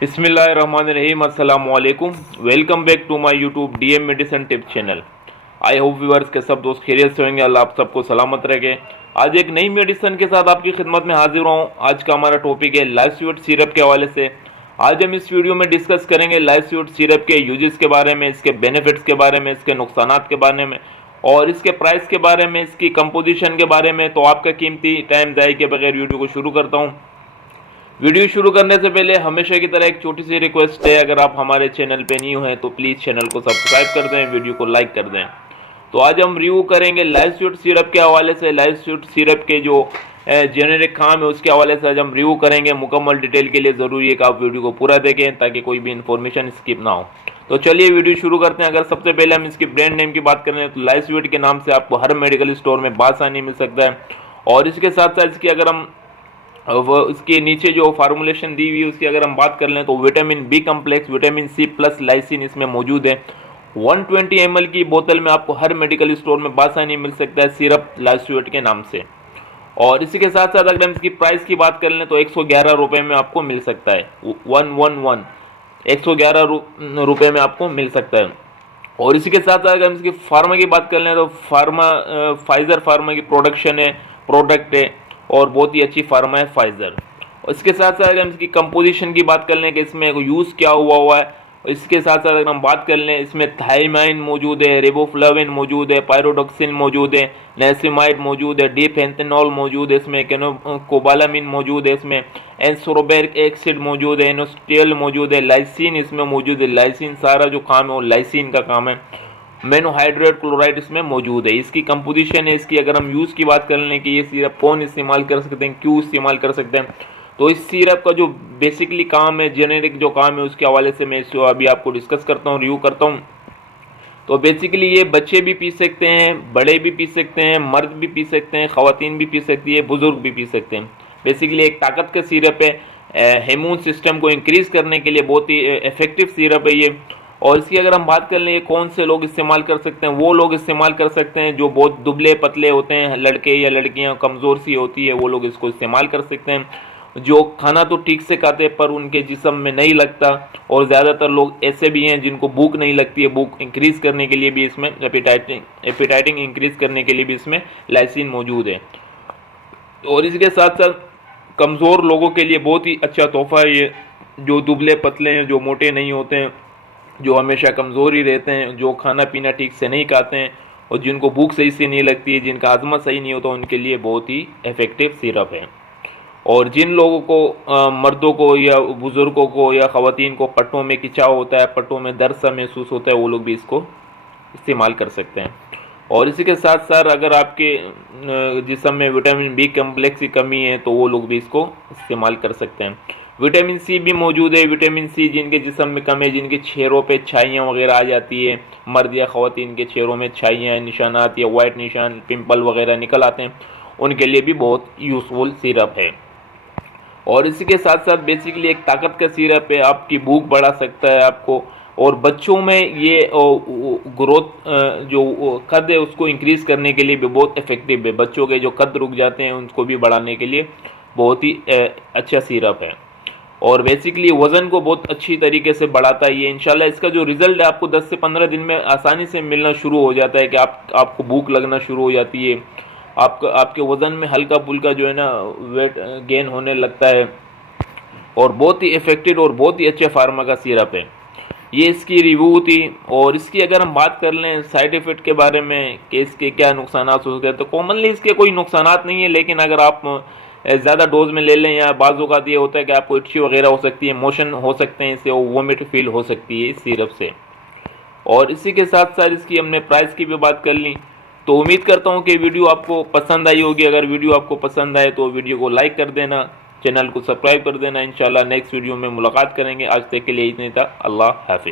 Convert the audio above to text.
बिस्मिल्लाहिर्रहमानिर्रहीम अस्सलाम वालेकुम। Welcome back to my YouTube DM medicine tip channel. I hope viewers के सब दोस्त खैरियत से होंगे, अल्लाह आप सबको सलामत रखे। आज एक नई मेडिसिन के साथ आपकी खिदमत में हाजिर हूँ। आज का हमारा टॉपिक है लाइफस्वीट सिरप के हवाले से। आज हम इस वीडियो में डिस्कस करेंगे लाइफस्वीट सिरप के यूजेस के बारे में, इसके बेनिफिट्स के बारे में, इसके नुकसानात के बारे में और इसके प्राइस के बारे में, इसकी कंपोजिशन के बारे में। तो आपका कीमती टाइम ज़ाया के बगैर वीडियो को शुरू करता हूँ। वीडियो शुरू करने से पहले हमेशा की तरह एक छोटी सी रिक्वेस्ट है, अगर आप हमारे चैनल पे न्यू हैं तो प्लीज़ चैनल को सब्सक्राइब कर दें, वीडियो को लाइक कर दें। तो आज हम रिव्यू करेंगे लाइफस्वीट सिरप के हवाले से। लाइफस्वीट सिरप के जो जेनेरिक काम है उसके हवाले से आज हम रिव्यू करेंगे। मुकम्मल डिटेल के लिए ज़रूरी है कि आप वीडियो को पूरा देखें ताकि कोई भी इन्फॉर्मेशन स्किप ना हो। तो चलिए वीडियो शुरू करते हैं। अगर सबसे पहले हम इसकी ब्रांड नेम की बात करें तो लाइफस्वीट के नाम से आपको हर मेडिकल स्टोर में बासानी मिल सकता है। और इसके साथ साथ इसकी अगर हम इसके नीचे जो फार्मूलेशन दी हुई है उसकी अगर हम बात कर लें तो vitamin B complex, vitamin C plus lysine इसमें मौजूद है। 120 ml की बोतल में आपको हर मेडिकल स्टोर में बासानी मिल सकता है सिरप लाइफस्वीट के नाम से। और इसी के साथ साथ अगर हम इसकी प्राइस की बात कर लें तो 111 रुपये में आपको मिल सकता है। 111 रुपये में आपको मिल सकता है। और इसी के साथ साथ अगर हम इसकी फार्मा की बात कर लें तो फाइजर फार्मा की प्रोडक्ट है और बहुत ही अच्छी फार्मा है फाइजर। और इसके साथ साथ अगर हम इसकी कंपोजिशन की बात कर लें कि इसमें यूज़ क्या हुआ है, इसके साथ साथ अगर हम बात कर लें इसमें थाइमाइन मौजूद है, रिबोफ्लाविन मौजूद है, पायरोडोक्सिन मौजूद है, नेसिमाइड मौजूद है, डीपेंथेनॉल मौजूद है, इसमें कोबालामिन मौजूद है, इसमें एंसोरोबेरिक एसिड मौजूद है, एनोस्टियल मौजूद है, लाइसिन इसमें मौजूद है। लाइसिन सारा जो काम है वो लाइसिन का काम है। मोनोहाइड्रेट क्लोराइड इसमें मौजूद है। इसकी कंपोजिशन है इसकी अगर हम यूज़ की बात कर लें कि ये सिरप कौन इस्तेमाल कर सकते हैं, क्यों इस्तेमाल कर सकते हैं, तो इस सिरप का जो बेसिकली काम है, जेनेरिक जो काम है उसके हवाले से मैं इसको अभी आपको डिस्कस करता हूँ, रिव्यू करता हूँ। तो बेसिकली ये बच्चे भी पी सकते हैं, बड़े भी पी सकते हैं, मर्द भी पी सकते हैं, ख़वातीन भी पी सकती है, बुज़ुर्ग भी पी सकते हैं। बेसिकली एक ताकत का सिरप है, इम्यून सिस्टम को इंक्रीज़ करने के लिए बहुत ही इफेक्टिव सिरप है ये। और इसकी अगर हम बात कर लें ये कौन से लोग इस्तेमाल कर सकते हैं, वो लोग इस्तेमाल कर सकते हैं जो बहुत दुबले पतले होते हैं, लड़के या लड़कियां कमज़ोर सी होती है, वो लोग इसको इस्तेमाल कर सकते हैं। जो खाना तो ठीक से खाते हैं पर उनके जिस्म में नहीं लगता, और ज़्यादातर लोग ऐसे भी हैं जिनको भूख नहीं लगती है, भूख इंक्रीज़ करने के लिए भी इसमें एपिटाइटिंग इंक्रीज़ करने के लिए भी इसमें लाइसिन मौजूद है। और इसके साथ साथ कमज़ोर लोगों के लिए बहुत ही अच्छा तोहफ़ा है ये, जो दुबले पतले हैं, जो मोटे नहीं होते हैं, जो हमेशा कमज़ोर ही रहते हैं, जो खाना पीना ठीक से नहीं खाते हैं और जिनको भूख सही से नहीं लगती है, जिनका हाजमा सही नहीं होता, उनके लिए बहुत ही इफ़ेक्टिव सिरप है। और जिन लोगों को मर्दों को या बुज़ुर्गों को या ख़वातीन को पट्टों में खिंचाव होता है, पट्टों में दर्द सा महसूस होता है, वो लोग भी इसको इस्तेमाल कर सकते हैं। और इसी के साथ साथ अगर आपके जिस्म में विटामिन बी कम्प्लेक्स की कमी है तो वो लोग भी इसको इस्तेमाल कर सकते हैं। विटामिन सी भी मौजूद है। विटामिन सी जिनके जिस्म में कम है, जिनके चेहरों पे छाइयाँ वगैरह आ जाती है, मर्द या ख़वातीन के चेहरों में छाइयाँ, निशानात या वाइट निशान, पिंपल वगैरह निकल आते हैं, उनके लिए भी बहुत यूज़फुल सिरप है। और इसी के साथ साथ बेसिकली एक ताकत का सिरप है, आपकी भूख बढ़ा सकता है आपको। और बच्चों में ये ग्रोथ जो कद है उसको इंक्रीज़ करने के लिए भी बहुत इफ़ेक्टिव है। बच्चों के जो कद रुक जाते हैं उनको भी बढ़ाने के लिए बहुत ही अच्छा सिरप है। और बेसिकली वज़न को बहुत अच्छी तरीके से बढ़ाता है ये। इंशाल्लाह इसका जो रिज़ल्ट है आपको 10 से 15 दिन में आसानी से मिलना शुरू हो जाता है कि आपको भूख लगना शुरू हो जाती है, आपके वज़न में हल्का फुल्का जो है ना वेट गेन होने लगता है। और बहुत ही इफ़ेक्टिव और बहुत ही अच्छे फार्मा का सिरप है ये। इसकी रिव्यू थी। और इसकी अगर हम बात कर लें साइड इफ़ेक्ट के बारे में कि इसके क्या नुकसान हो सकते हैं, तो कॉमनली इसके कोई नुकसान नहीं है, लेकिन अगर आप ज़्यादा डोज में ले लें या बाज़ों का ये होता है कि आपको इच्छी वगैरह हो सकती है, मोशन हो सकते हैं, इससे वोमिट फील हो सकती है इस सिरप से। और इसी के साथ साथ इसकी हमने प्राइस की भी बात कर ली। तो उम्मीद करता हूँ कि वीडियो आपको पसंद आई होगी। अगर वीडियो आपको पसंद आए तो वीडियो को लाइक कर देना, चैनल को सब्सक्राइब कर देना। इंशाल्लाह नेक्स्ट वीडियो में मुलाकात करेंगे। आज तक के लिए इतना था। अल्लाह हाफिज़।